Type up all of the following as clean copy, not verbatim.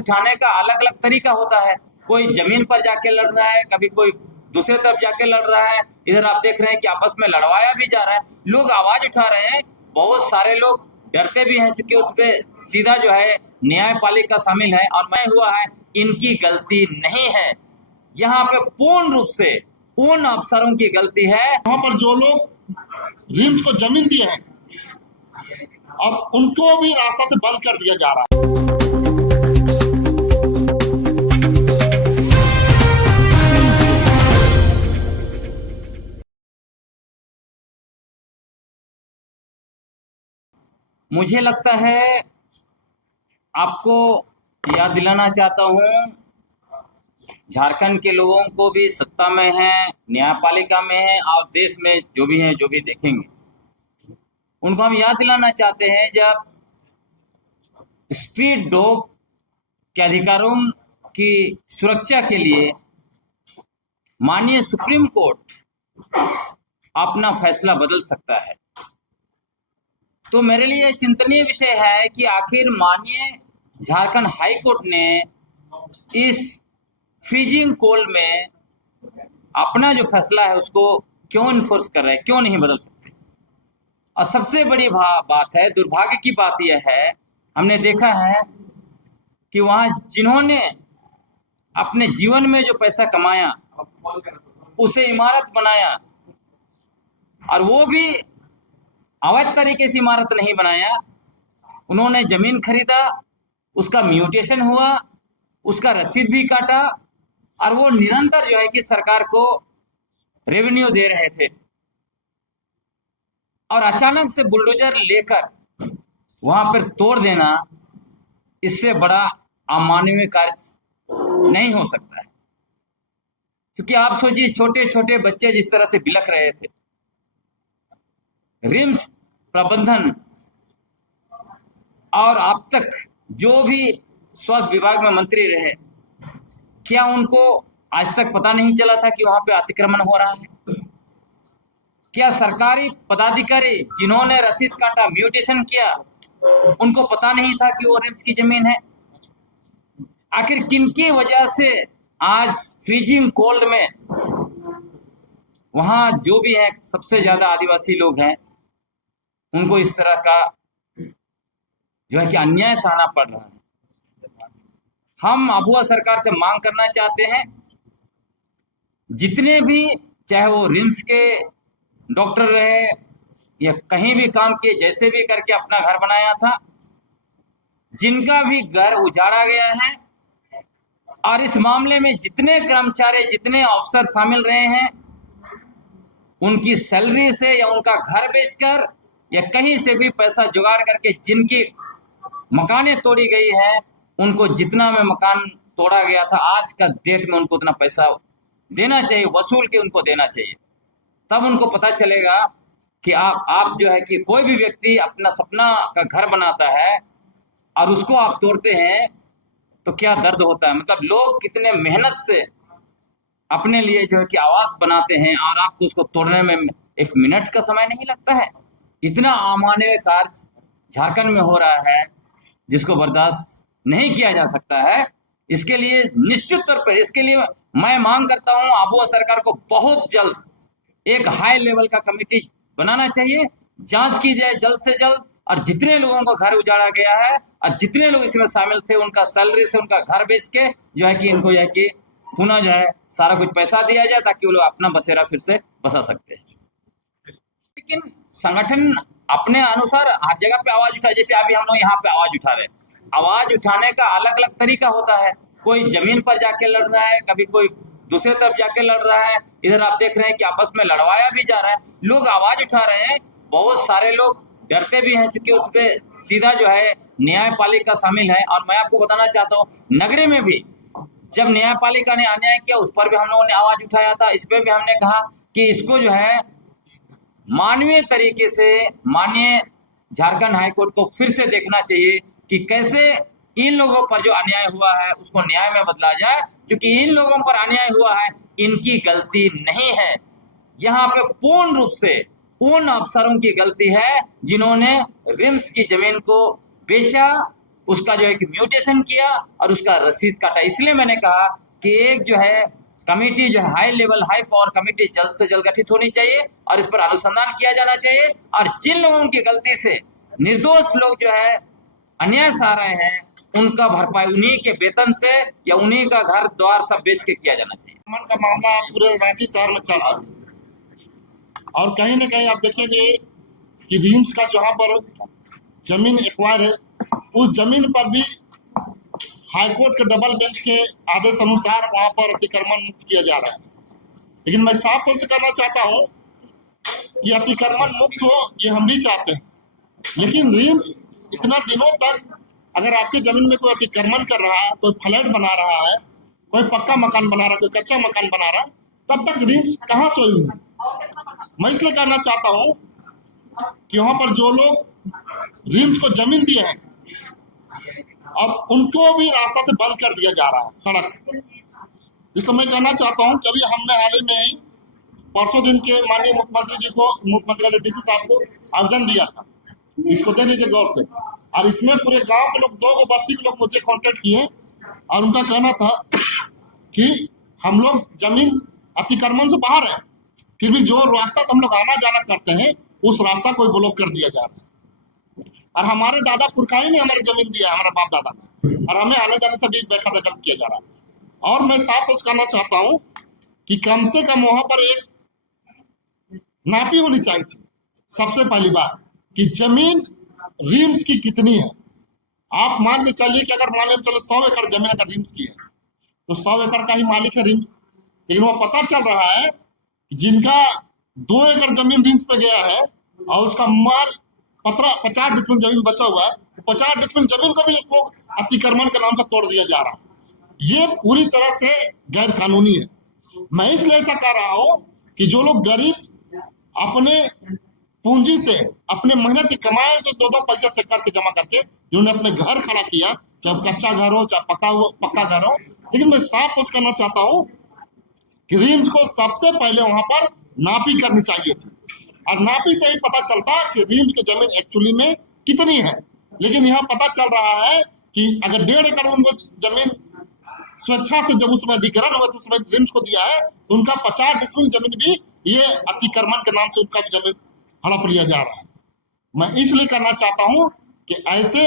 उठाने का अलग अलग तरीका होता है। कोई जमीन पर जाके लड़ रहा है, कभी कोई दूसरे तरफ जाके लड़ रहा है। इधर आप देख रहे हैं कि आपस में लड़वाया भी जा रहा है, लोग आवाज उठा रहे हैं। बहुत सारे लोग डरते भी हैं क्योंकि उस पे सीधा जो है न्यायपालिका शामिल है और मैं हुआ है, इनकी गलती नहीं है। यहाँ पे पूर्ण रूप से उन अफसरों की गलती है। वहां पर जो लोग रिम्स को जमीन दिए हैं, अब उनको भी रास्ता से बंद कर दिया जा रहा है। मुझे लगता है आपको याद दिलाना चाहता हूँ, झारखंड के लोगों को भी सत्ता में है, न्यायपालिका में है और देश में जो भी हैं, जो भी देखेंगे, उनको हम याद दिलाना चाहते हैं जब स्ट्रीट डॉग के अधिकारों की सुरक्षा के लिए माननीय सुप्रीम कोर्ट अपना फैसला बदल सकता है। तो मेरे लिए चिंतनीय विषय है कि आखिर माननीय झारखंड हाई कोर्ट ने इस फ्रीजिंग कोल में अपना जो फैसला है उसको क्यों इन्फोर्स कर रहे हैं, क्यों नहीं बदल सकते। और सबसे बड़ी बात है, दुर्भाग्य की बात यह है, हमने देखा है कि वहाँ जिन्होंने अपने जीवन में जो पैसा कमाया उसे इमारत बनाया, और वो भी अवैध तरीके से इमारत नहीं बनाया। उन्होंने जमीन खरीदा, उसका म्यूटेशन हुआ, उसका रसीद भी काटा और वो निरंतर जो है कि सरकार को रेवेन्यू दे रहे थे, और अचानक से बुलडोजर लेकर वहां पर तोड़ देना, इससे बड़ा अमानवीय कार्य नहीं हो सकता है। क्योंकि आप सोचिए, छोटे छोटे बच्चे जिस तरह से बिलख रहे थे, रिम्स प्रबंधन और अब तक जो भी स्वास्थ्य विभाग में मंत्री रहे, क्या उनको आज तक पता नहीं चला था कि वहां पे अतिक्रमण हो रहा है? क्या सरकारी पदाधिकारी जिन्होंने रसीद काटा, म्यूटेशन किया, उनको पता नहीं था कि वो रिम्स की जमीन है? आखिर किनकी वजह से आज फ्रीजिंग कोल्ड में वहां जो भी है सबसे ज्यादा आदिवासी लोग हैं, उनको इस तरह का जो है कि अन्याय सहना पड़ रहा है? हम अबुआ सरकार से मांग करना चाहते हैं, जितने भी, चाहे वो रिम्स के डॉक्टर रहे या कहीं भी काम किए, जैसे भी करके अपना घर बनाया था, जिनका भी घर उजाड़ा गया है, और इस मामले में जितने कर्मचारी, जितने अफसर शामिल रहे हैं, उनकी सैलरी से या उनका घर बेचकर या कहीं से भी पैसा जुगाड़ करके जिनकी मकानें तोड़ी गई है, उनको जितना में मकान तोड़ा गया था, आज का डेट में उनको उतना पैसा देना चाहिए, वसूल के उनको देना चाहिए। तब उनको पता चलेगा कि आप जो है कि कोई भी व्यक्ति अपना सपना का घर बनाता है और उसको आप तोड़ते हैं तो क्या दर्द होता है। मतलब लोग कितने मेहनत से अपने लिए जो है कि आवास बनाते हैं और आपको उसको तोड़ने में एक मिनट का समय नहीं लगता है। इतना अमानवीय कार्य झारखंड में हो रहा है जिसको बर्दाश्त नहीं किया जा सकता है। इसके लिए निश्चित तौर पर, इसके लिए मैं मांग करता हूं अबुआ सरकार को बहुत जल्द एक हाई लेवल का कमेटी बनाना चाहिए, जांच की जाए जल्द से जल्द, और जितने लोगों का घर उजाड़ा गया है और जितने लोग इसमें शामिल थे, उनका सैलरी से उनका घर बेच के जो है कि इनको जो है कि पुनः जो है सारा कुछ पैसा दिया जाए ताकि वो लोग अपना बसेरा फिर से बसा सकते हैं। लेकिन संगठन अपने अनुसार हर जगह पे आवाज उठाए, जैसे अभी हम लोग यहाँ पे आवाज उठा रहे हैं। आवाज उठाने का अलग अलग तरीका होता है। कोई जमीन पर जाके लड़ रहा है, कभी कोई दूसरे तरफ जाके लड़ रहा है। इधर आप देख रहे हैं कि आपस में लड़वाया भी जा रहा है, लोग आवाज उठा रहे हैं। बहुत सारे लोग डरते भी हैं क्योंकि उस पे सीधा जो है न्यायपालिका शामिल है। और मैं आपको बताना चाहता हूँ, नगरी में भी जब न्यायपालिका ने अन्याय किया, उस पर भी हम लोगों ने आवाज उठाया था। इस पे भी हमने कहा कि इसको जो है मानवीय तरीके से माननीय झारखंड हाईकोर्ट को फिर से देखना चाहिए कि कैसे इन लोगों पर जो अन्याय हुआ है उसको न्याय में बदला जाए। क्योंकि इन लोगों पर अन्याय हुआ है, इनकी गलती नहीं है। यहाँ पे पूर्ण रूप से उन अफसरों की गलती है जिन्होंने रिम्स की जमीन को बेचा उसका जो है कि म्यूटेशन किया और उसका रसीद काटा। इसलिए मैंने कहा कि एक जो है कमेटी जो है high level high power committee जल्द से जल्द गठित होनी चाहिए और इस पर अनुसंधान किया जाना चाहिए, और जिन लोगों की गलती से निर्दोष लोग जो है अन्याय सह रहे हैं उनका भरपाई उन्हीं के वेतन से या उन्हीं का घर द्वार सब बेच के किया जाना चाहिए। अतिक्रमण का मामला पूरे रांची शहर में चल रहा है और कहीं ना कहीं आप देखेंगे कि रिम्स का जहाँ पर जमीन एक्वायर है उस जमीन पर भी हाईकोर्ट के डबल बेंच के आदेश अनुसार वहां पर अतिक्रमण मुक्त किया जा रहा है। लेकिन मैं साफ तौर से कहना चाहता हूं कि अतिक्रमण मुक्त हो ये हम भी चाहते हैं, लेकिन रिम्स इतना दिनों तक अगर आपके जमीन में कोई अतिक्रमण कर रहा है, कोई फ्लैट बना रहा है, कोई पक्का मकान बना रहा है, कोई कच्चा मकान बना रहा है, तब तक रिम्स कहाँ सोई हुई है। मैं इसलिए कहना चाहता हूँ कि वहां पर जो लोग रिम्स को जमीन दिए हैं और उनको भी रास्ता से बंद कर दिया जा रहा है सड़क। इसलिए मैं कहना चाहता हूँ कि अभी हमने हाल ही में ही परसों दिन के माननीय मुख्यमंत्री डीसी साहब को आवेदन दिया था, इसको देख लीजिए गौर से। और इसमें पूरे गांव के लोग 2 बस्ती के लोग मुझे कांटेक्ट किए और उनका कहना था कि हम लोग जमीन अतिक्रमण से बाहर है, फिर भी जो रास्ता से हम लोग आना जाना करते हैं उस रास्ता को ब्लॉक कर दिया जा रहा है। और हमारे दादा पुरखाई ने हमारी जमीन दिया, हमारे बाप दादा ने, और हमें आने जाने से भी बेखदखल किया जा रहा है। और मैं साफ तौर से कहना चाहता हूँ कि कम से कम वहां पर एक नापी होनी चाहिए थी। सबसे पहली बात कि जमीन रिम्स की कितनी है। आप मान के चलिए कि अगर मान लें चलो 100 एकड़ जमीन अगर रिम्स की है तो 100 एकड़ का ही मालिक है रिम्स। लेकिन वो पता चल रहा है कि जिनका 2 एकड़ जमीन रिम्स पे गया है और उसका माल 50 डिसमिल जमीन बचा हुआ है, 50 डिसमिल जमीन को भी उसको अतिक्रमण के नाम से तोड़ दिया जा रहा है। ये पूरी तरह से गैर कानूनी है। मैं इसलिए ऐसा कह रहा हूं कि जो लोग गरीब अपने पूंजी से अपने मेहनत की कमाई से 2 पैसे से करके जमा करके जिन्होंने अपने घर खड़ा किया, चाहे कच्चा घर हो चाहे पक्का घर हो, लेकिन मैं साफ तौर से कहना चाहता हूँ कि रिम्स को सबसे पहले वहां पर नापी करनी चाहिए थी और नापी से ही पता चलता कि रिम्स की जमीन एक्चुअली में कितनी है। लेकिन यहाँ पता चल रहा है कि अगर 1.5 एकड़ उनको जमीन स्वेच्छा से जब उसमें अधिग्रहण हुआ तो उसमें रिम्स को दिया है तो उनका 50 डिसमिल जमीन भी ये अतिक्रमण के नाम से उनका भी जमीन हड़प लिया जा रहा है। मैं इसलिए कहना चाहता हूँ कि ऐसे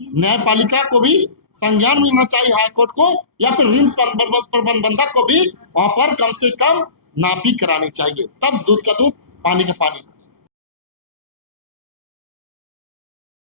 न्यायपालिका को भी संज्ञान मिलना चाहिए हाईकोर्ट को, या फिर रिम्स प्रबंधक को भी वहां पर कम से कम नापी करानी चाहिए, तब दूध का दूध पानी का पानी।